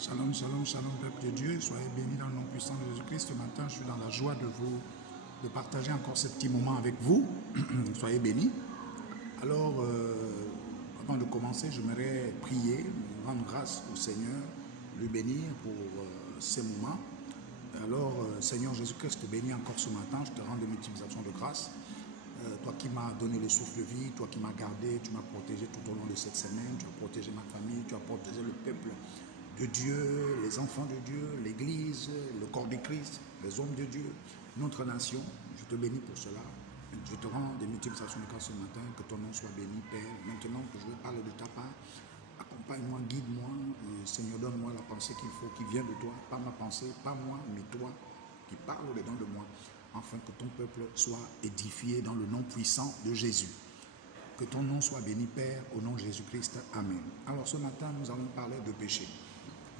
Shalom, shalom, shalom, peuple de Dieu. Soyez bénis dans le nom puissant de Jésus-Christ. Ce matin, je suis dans la joie de partager encore ce petit moment avec vous. Soyez bénis. Alors, avant de commencer, j'aimerais prier, rendre grâce au Seigneur, lui bénir pour ces moments. Alors, Seigneur Jésus-Christ, te bénis encore ce matin. Je te rends de multiples actions de grâce. Toi qui m'as donné le souffle de vie, toi qui m'as gardé, tu m'as protégé tout au long de cette semaine, tu as protégé ma famille, tu as protégé le peuple de Dieu, les enfants de Dieu, l'Église, le corps de Christ, les hommes de Dieu, notre nation. Je te bénis pour cela. Je te rends des multiples actions de grâce ce matin, que ton nom soit béni, Père. Maintenant que je vais parler de ta part, accompagne-moi, guide-moi. Seigneur, donne-moi la pensée qu'il faut, qui vient de toi. Pas ma pensée, pas moi, mais toi qui parles dedans de moi, afin que ton peuple soit édifié dans le nom puissant de Jésus. Que ton nom soit béni, Père, au nom de Jésus-Christ. Amen. Alors ce matin, nous allons parler de péché.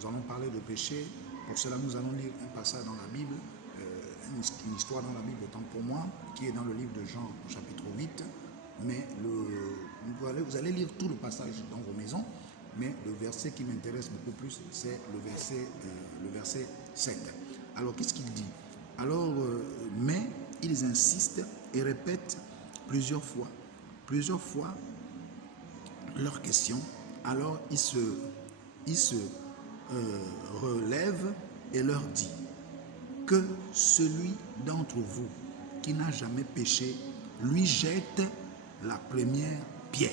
Nous allons parler de péché. Pour cela, nous allons lire un passage dans la Bible, une histoire dans la Bible, autant pour moi, qui est dans le livre de Jean, au chapitre 8. Mais vous allez lire tout le passage dans vos maisons, mais le verset qui m'intéresse beaucoup plus, c'est le verset 7. Alors, qu'est-ce qu'il dit? Alors, mais ils insistent et répètent plusieurs fois leur question. Alors, il se relève et leur dit que celui d'entre vous qui n'a jamais péché lui jette la première pierre.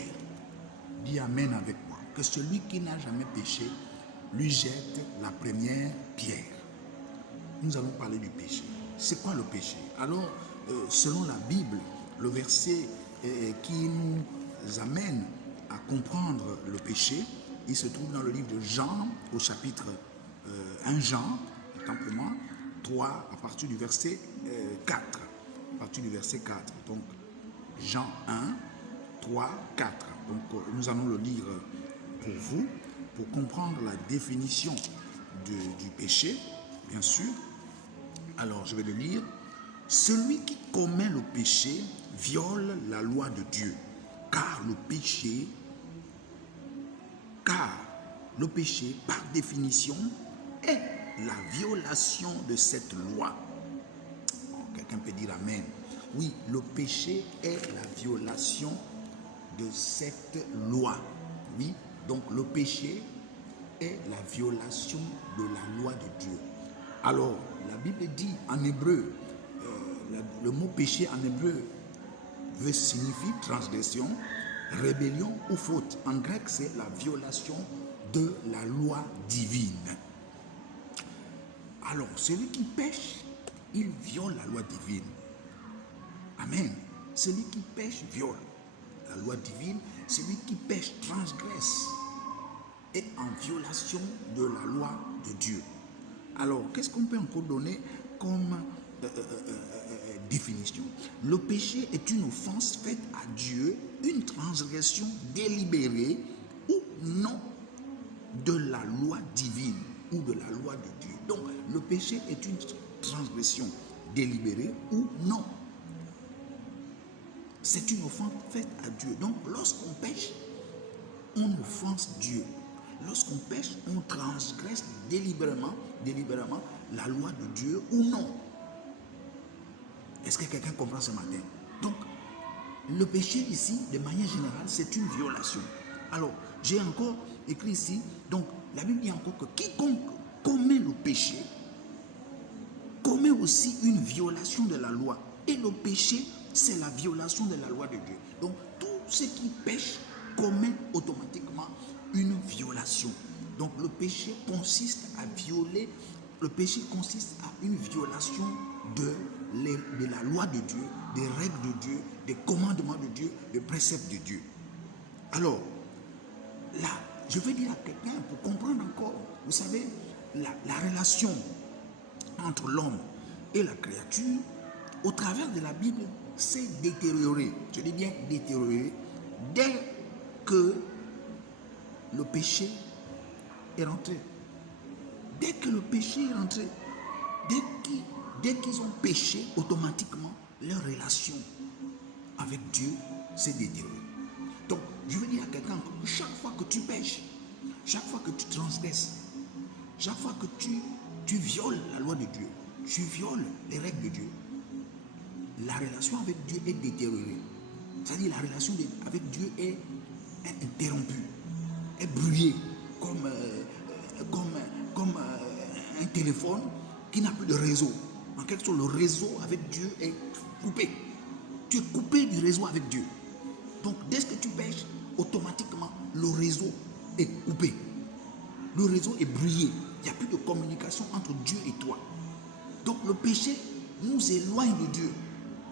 Dis Amen avec moi. Que celui qui n'a jamais péché lui jette la première pierre. Nous allons parler du péché. C'est quoi le péché? Alors, selon la Bible, le verset qui nous amène à comprendre le péché, il se trouve dans le livre de Jean, au chapitre 1 Jean, simplement, 3, à partir du verset 4. À partir du verset 4. Donc, Jean 1, 3, 4. Donc, nous allons le lire pour vous, pour comprendre la définition du péché, bien sûr. Alors, je vais le lire. Celui qui commet le péché viole la loi de Dieu, car le péché, par définition, est la violation de cette loi. Oh, quelqu'un peut dire Amen. Oui, le péché est la violation de cette loi. Oui, donc le péché est la violation de la loi de Dieu. Alors, la Bible dit en hébreu, le mot péché en hébreu signifie transgression, rébellion ou faute. En grec, c'est la violation de la loi divine. Alors, celui qui pêche, il viole la loi divine. Amen. Celui qui pêche viole la loi divine. Celui qui pêche transgresse, est en violation de la loi de Dieu. Alors, qu'est-ce qu'on peut encore donner comme définition? Le péché est une offense faite à Dieu, une transgression délibérée ou non de la loi divine ou de la loi de Dieu. Donc, le péché est une transgression délibérée ou non. C'est une offense faite à Dieu. Donc, lorsqu'on pêche, on offense Dieu. Lorsqu'on pêche, on transgresse délibérément la loi de Dieu ou non. Est-ce que quelqu'un comprend ce matin? Donc, le péché ici, de manière générale, c'est une violation. Alors, j'ai encore écrit ici, donc la Bible dit encore que quiconque commet le péché commet aussi une violation de la loi. Et le péché, c'est la violation de la loi de Dieu. Donc, tout ce qui pêche commet automatiquement une violation. Donc, le péché consiste à violer, le péché consiste à une violation de la loi de Dieu, des règles de Dieu, des commandements de Dieu, des préceptes de Dieu. Alors, là, je vais dire à quelqu'un pour comprendre encore, vous savez, la relation entre l'homme et la créature, au travers de la Bible, s'est détériorée. Je dis bien détériorée, dès que le péché est rentré. Dès que le péché est rentré, dès qu'ils ont péché, automatiquement, leur relation avec Dieu s'est détériorée. Donc, je veux dire à quelqu'un que chaque fois que tu pêches, chaque fois que tu transgresses, chaque fois que tu violes la loi de Dieu, tu violes les règles de Dieu, la relation avec Dieu est détériorée. C'est-à-dire la relation avec Dieu est interrompue, est brouillée, comme un téléphone qui n'a plus de réseau. En quelque sorte, le réseau avec Dieu est coupé. Tu es coupé du réseau avec Dieu. Donc, dès que tu pêches, automatiquement, le réseau est coupé. Le réseau est brouillé. Il n'y a plus de communication entre Dieu et toi. Donc, le péché nous éloigne de Dieu.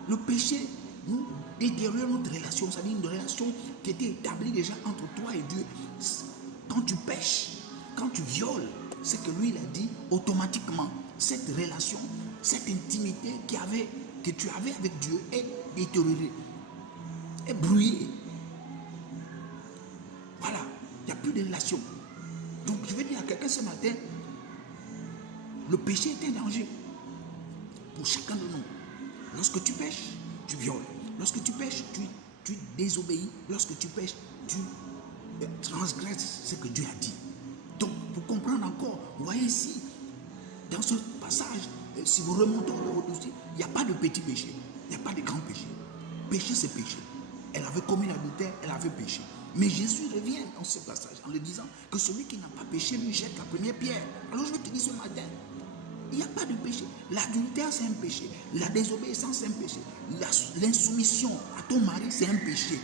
Le péché nous détériore notre relation. C'est-à-dire une relation qui était établie déjà entre toi et Dieu. Quand tu pêches, quand tu violes, c'est que lui, il a dit, automatiquement, cette relation, cette intimité que tu avais avec Dieu est détériorée, est brouillée. Voilà, il n'y a plus de relation. Donc, je vais dire à quelqu'un ce matin, le péché est un danger pour chacun de nous. Lorsque tu pêches, tu violes. Lorsque tu pêches, tu désobéis. Lorsque tu pêches, tu transgresses ce que Dieu a dit. Donc, pour comprendre encore, vous voyez ici, dans ce passage, si vous remontez au dossier, il n'y a pas de petit péché, il n'y a pas de grand péché. Péché, c'est péché. Elle avait commis l'adultère, elle avait péché. Mais Jésus revient dans ce passage en lui disant que celui qui n'a pas péché lui jette la première pierre. Alors je vais te dire ce matin, il n'y a pas de péché. L'adultère, c'est un péché. La désobéissance, c'est un péché. L'insoumission à ton mari, c'est un péché.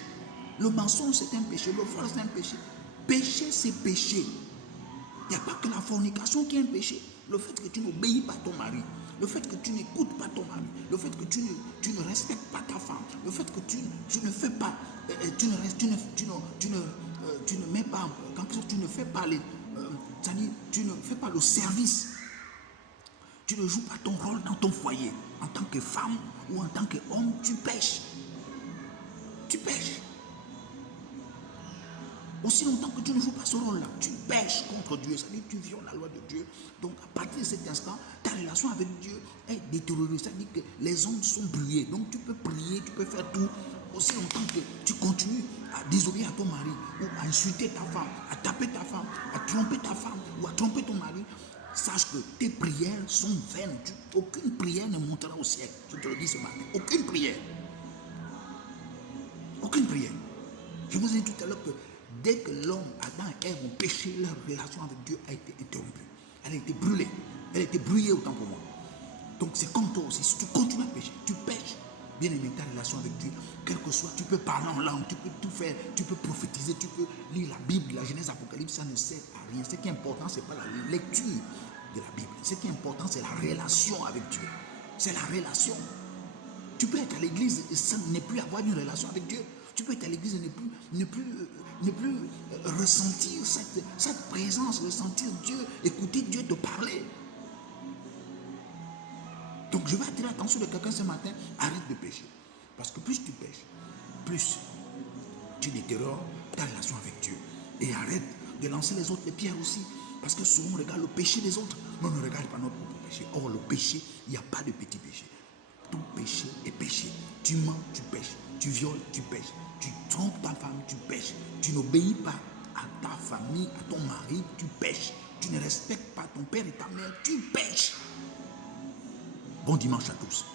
Le mensonge, c'est un péché. Le vol, c'est un péché. Péché, c'est péché. Il n'y a pas que la fornication qui est un péché. Le fait que tu n'obéis pas à ton mari, le fait que tu n'écoutes pas ton mari, le fait que tu ne respectes pas ta femme, le fait que tu ne fais pas, tu ne mets pas, tu ne fais pas c'est-à-dire tu ne fais pas le service, tu ne joues pas ton rôle dans ton foyer, en tant que femme ou en tant qu'homme, tu pêches. Tu pêches. Aussi longtemps que tu ne joues pas ce rôle-là, tu pêches contre Dieu, c'est-à-dire tu violes la loi de Dieu. Donc à partir de cet instant, ta relation avec Dieu est détériorée, c'est-à-dire que les ondes sont brouillées. Donc tu peux prier, tu peux faire tout, aussi longtemps que tu continues à désobéir à ton mari, ou à insulter ta femme, à taper ta femme, à tromper ta femme, ou à tromper ton mari. Sache que tes prières sont vaines. Aucune prière ne montera au ciel. Je te le dis ce matin. Aucune prière. Aucune prière. Je vous ai dit tout à l'heure que dès que l'homme, Adam et Ève ont péché, leur relation avec Dieu a été interrompue. Elle a été brûlée. Elle a été brouillée autant pour moi. Donc c'est comme toi aussi. Si tu continues à pécher, tu pêches. Bien aimé, ta relation avec Dieu, quel que soit, tu peux parler en langue, tu peux tout faire, tu peux prophétiser, tu peux lire la Bible, la Genèse, l'Apocalypse, ça ne sert à rien. Ce qui est important, ce n'est pas la lecture de la Bible. Ce qui est important, c'est la relation avec Dieu. C'est la relation. Tu peux être à l'église et ça ne plus avoir une relation avec Dieu. Tu peux être à l'église et ne plus ressentir cette présence, ressentir Dieu, écouter Dieu te parler. Donc je vais attirer l'attention de quelqu'un ce matin, arrête de pécher. Parce que plus tu pêches, plus tu détériores ta relation avec Dieu. Et arrête de lancer les autres les pierres aussi. Parce que souvent on regarde le péché des autres, mais on ne regarde pas notre propre péché. Or le péché, il n'y a pas de petit péché. Tout péché est péché. Tu mens, tu pêches. Tu violes, tu pêches. Tu trompes ta femme, tu pêches. Tu n'obéis pas à ta famille, à ton mari, tu pêches. Tu ne respectes pas ton père et ta mère, tu pêches. Bon dimanche à tous.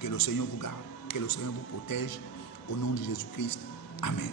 Que le Seigneur vous garde, que le Seigneur vous protège. Au nom de Jésus-Christ. Amen.